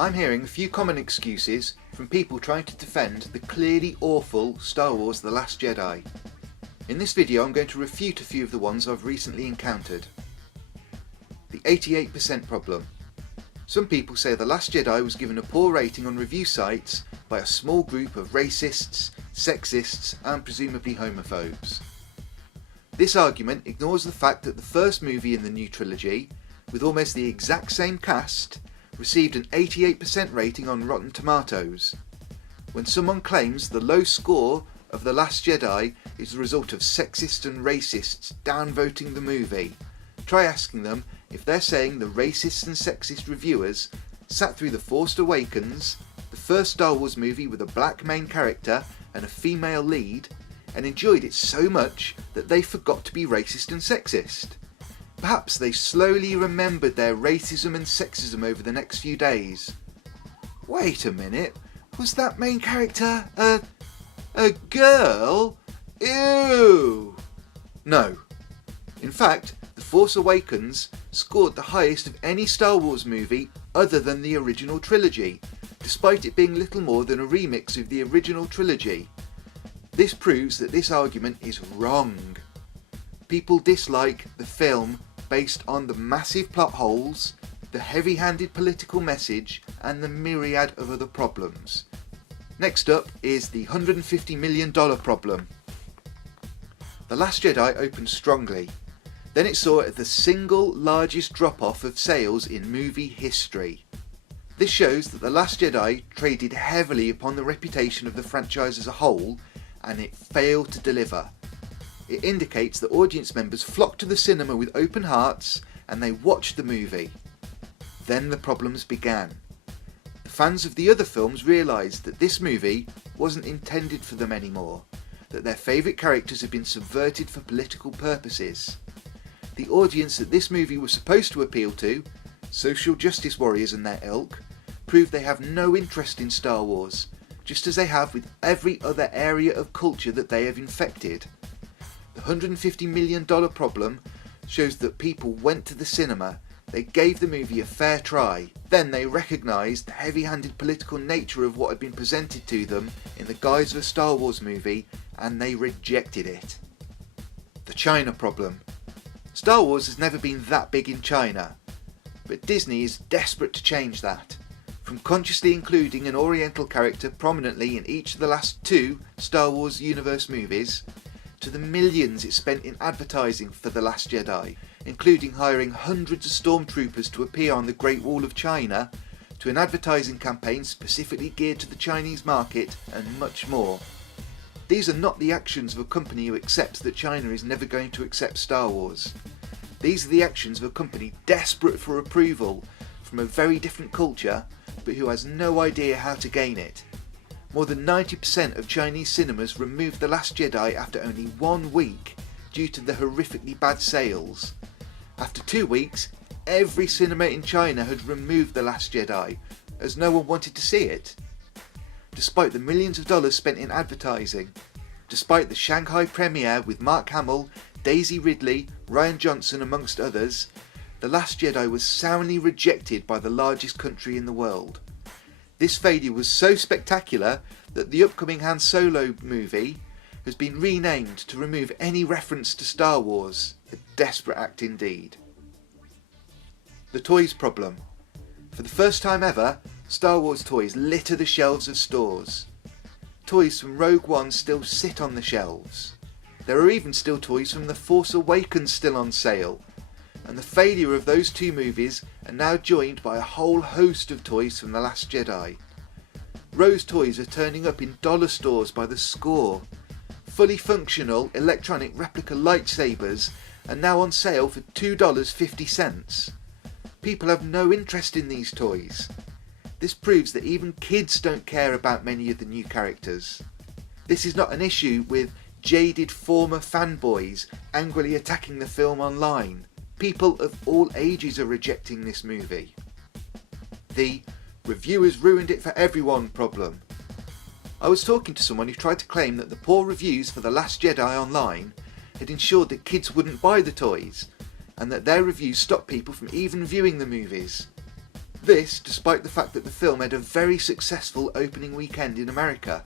I'm hearing a few common excuses from people trying to defend the clearly awful Star Wars The Last Jedi. In this video I'm going to refute a few of the ones I've recently encountered. The 88% problem. Some people say The Last Jedi was given a poor rating on review sites by a small group of racists, sexists and presumably homophobes. This argument ignores the fact that the first movie in the new trilogy, with almost the exact same cast, received an 88% rating on Rotten Tomatoes. When someone claims the low score of The Last Jedi is the result of sexists and racists downvoting the movie, try asking them if they're saying the racist and sexist reviewers sat through The Force Awakens, the first Star Wars movie with a black main character and a female lead, and enjoyed it so much that they forgot to be racist and sexist. Perhaps they slowly remembered their racism and sexism over the next few days. Wait a minute, was that main character a girl? Ew! No. In fact, The Force Awakens scored the highest of any Star Wars movie other than the original trilogy, despite it being little more than a remix of the original trilogy. This proves that this argument is wrong. People dislike the film based on the massive plot holes, the heavy-handed political message, and the myriad of other problems. Next up is the $150 million problem. The Last Jedi opened strongly. Then it saw the single largest drop-off of sales in movie history. This shows that The Last Jedi traded heavily upon the reputation of the franchise as a whole, and it failed to deliver. It indicates that audience members flocked to the cinema with open hearts and they watched the movie. Then the problems began. The fans of the other films realised that this movie wasn't intended for them anymore, that their favourite characters had been subverted for political purposes. The audience that this movie was supposed to appeal to, social justice warriors and their ilk, proved they have no interest in Star Wars, just as they have with every other area of culture that they have infected. The $150 million problem shows that people went to the cinema, they gave the movie a fair try, then they recognised the heavy-handed political nature of what had been presented to them in the guise of a Star Wars movie, and they rejected it. The China problem. Star Wars has never been that big in China, but Disney is desperate to change that. From consciously including an Oriental character prominently in each of the last two Star Wars universe movies, to the millions it spent in advertising for The Last Jedi, including hiring hundreds of stormtroopers to appear on the Great Wall of China, to an advertising campaign specifically geared to the Chinese market, and much more. These are not the actions of a company who accepts that China is never going to accept Star Wars. These are the actions of a company desperate for approval from a very different culture, but who has no idea how to gain it. More than 90% of Chinese cinemas removed The Last Jedi after only 1 week due to the horrifically bad sales. After 2 weeks, every cinema in China had removed The Last Jedi, as no one wanted to see it. Despite the millions of dollars spent in advertising, despite the Shanghai premiere with Mark Hamill, Daisy Ridley, Rian Johnson amongst others, The Last Jedi was soundly rejected by the largest country in the world. This failure was so spectacular that the upcoming Han Solo movie has been renamed to remove any reference to Star Wars, a desperate act indeed. The toys problem. For the first time ever, Star Wars toys litter the shelves of stores. Toys from Rogue One still sit on the shelves. There are even still toys from The Force Awakens still on sale, and the failure of those two movies are now joined by a whole host of toys from The Last Jedi. Rose toys are turning up in dollar stores by the score. Fully functional electronic replica lightsabers are now on sale for $2.50. People have no interest in these toys. This proves that even kids don't care about many of the new characters. This is not an issue with jaded former fanboys angrily attacking the film online. People of all ages are rejecting this movie. The reviewers ruined it for everyone problem. I was talking to someone who tried to claim that the poor reviews for The Last Jedi online had ensured that kids wouldn't buy the toys, and that their reviews stopped people from even viewing the movies. This despite the fact that the film had a very successful opening weekend in America.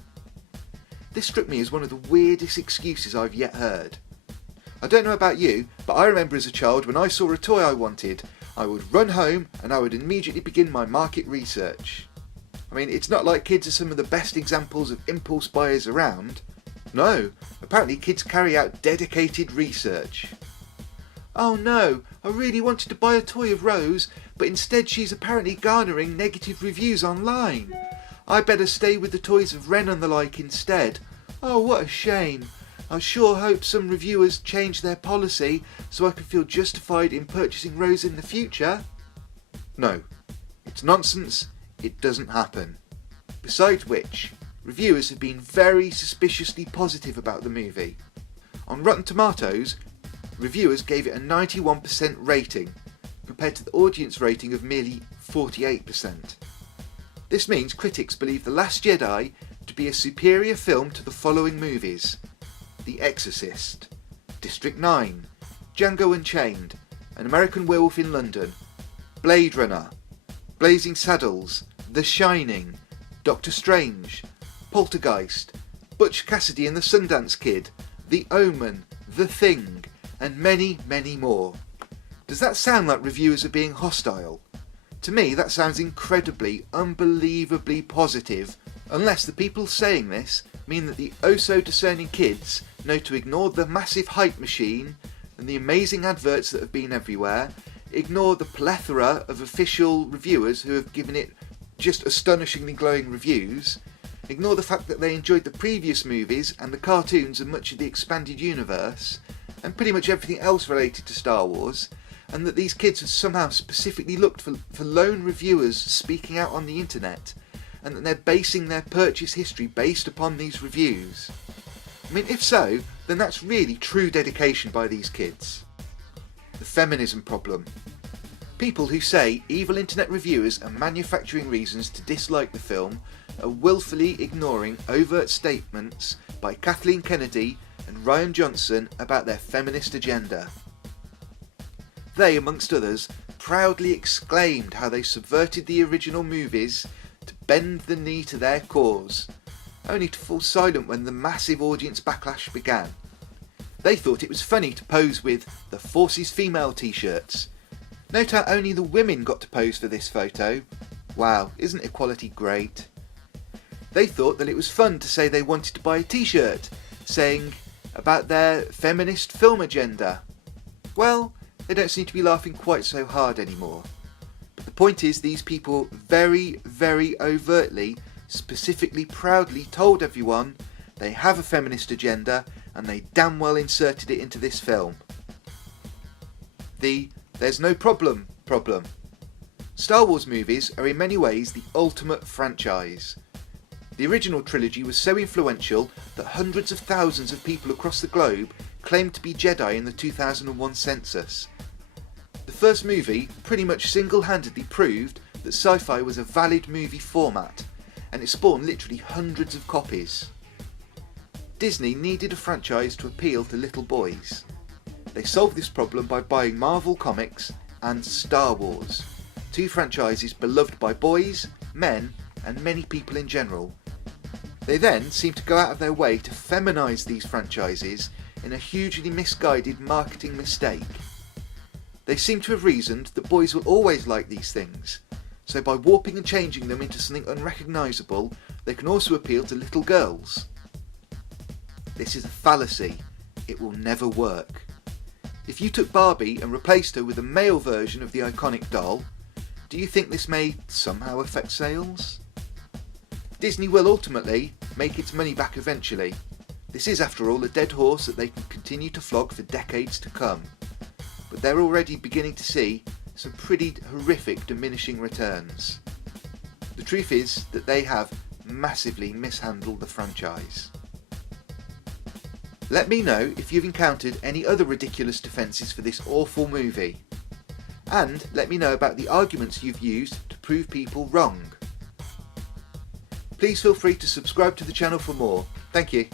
This struck me as one of the weirdest excuses I've yet heard. I don't know about you, but I remember as a child when I saw a toy I wanted, I would run home and I would immediately begin my market research. I mean, it's not like kids are some of the best examples of impulse buyers around. No, apparently kids carry out dedicated research. Oh no, I really wanted to buy a toy of Rose, but instead she's apparently garnering negative reviews online. I better stay with the toys of Ren and the like instead. Oh, what a shame. I sure hope some reviewers change their policy so I can feel justified in purchasing Rose in the future. No, it's nonsense. It doesn't happen. Besides which, reviewers have been very suspiciously positive about the movie. On Rotten Tomatoes, reviewers gave it a 91% rating, compared to the audience rating of merely 48%. This means critics believe The Last Jedi to be a superior film to the following movies: The Exorcist, District 9, Django Unchained, An American Werewolf in London, Blade Runner, Blazing Saddles, The Shining, Doctor Strange, Poltergeist, Butch Cassidy and the Sundance Kid, The Omen, The Thing, and many, many more. Does that sound like reviewers are being hostile? To me, that sounds incredibly, unbelievably positive, unless the people saying this mean that the oh-so-discerning kids know to ignore the massive hype machine and the amazing adverts that have been everywhere, ignore the plethora of official reviewers who have given it just astonishingly glowing reviews, ignore the fact that they enjoyed the previous movies and the cartoons and much of the expanded universe, and pretty much everything else related to Star Wars, and that these kids have somehow specifically looked for lone reviewers speaking out on the internet, and that they're basing their purchase history based upon these reviews. I mean, if so, then that's really true dedication by these kids. The feminism problem. People who say evil internet reviewers are manufacturing reasons to dislike the film are willfully ignoring overt statements by Kathleen Kennedy and Ryan Johnson about their feminist agenda. They, amongst others, proudly exclaimed how they subverted the original movies to bend the knee to their cause, only to fall silent when the massive audience backlash began. They thought it was funny to pose with the Forces Female t-shirts. Note how only the women got to pose for this photo. Wow, isn't equality great? They thought that it was fun to say they wanted to buy a t-shirt saying about their feminist film agenda. Well, they don't seem to be laughing quite so hard anymore. But the point is, these people very, very overtly, specifically proudly told everyone they have a feminist agenda and they damn well inserted it into this film. There's no problem. Star Wars movies are in many ways the ultimate franchise. The original trilogy was so influential that hundreds of thousands of people across the globe claimed to be Jedi in the 2001 census. The first movie pretty much single-handedly proved that sci-fi was a valid movie format, and it spawned literally hundreds of copies. Disney needed a franchise to appeal to little boys. They solved this problem by buying Marvel Comics and Star Wars, two franchises beloved by boys, men, and many people in general. They then seemed to go out of their way to feminise these franchises in a hugely misguided marketing mistake. They seem to have reasoned that boys will always like these things, so by warping and changing them into something unrecognisable, they can also appeal to little girls. This is a fallacy. It will never work. If you took Barbie and replaced her with a male version of the iconic doll, do you think this may somehow affect sales? Disney will ultimately make its money back eventually. This is, after all, a dead horse that they can continue to flog for decades to come. But they're already beginning to see some pretty horrific diminishing returns. The truth is that they have massively mishandled the franchise. Let me know if you've encountered any other ridiculous defences for this awful movie. And let me know about the arguments you've used to prove people wrong. Please feel free to subscribe to the channel for more. Thank you.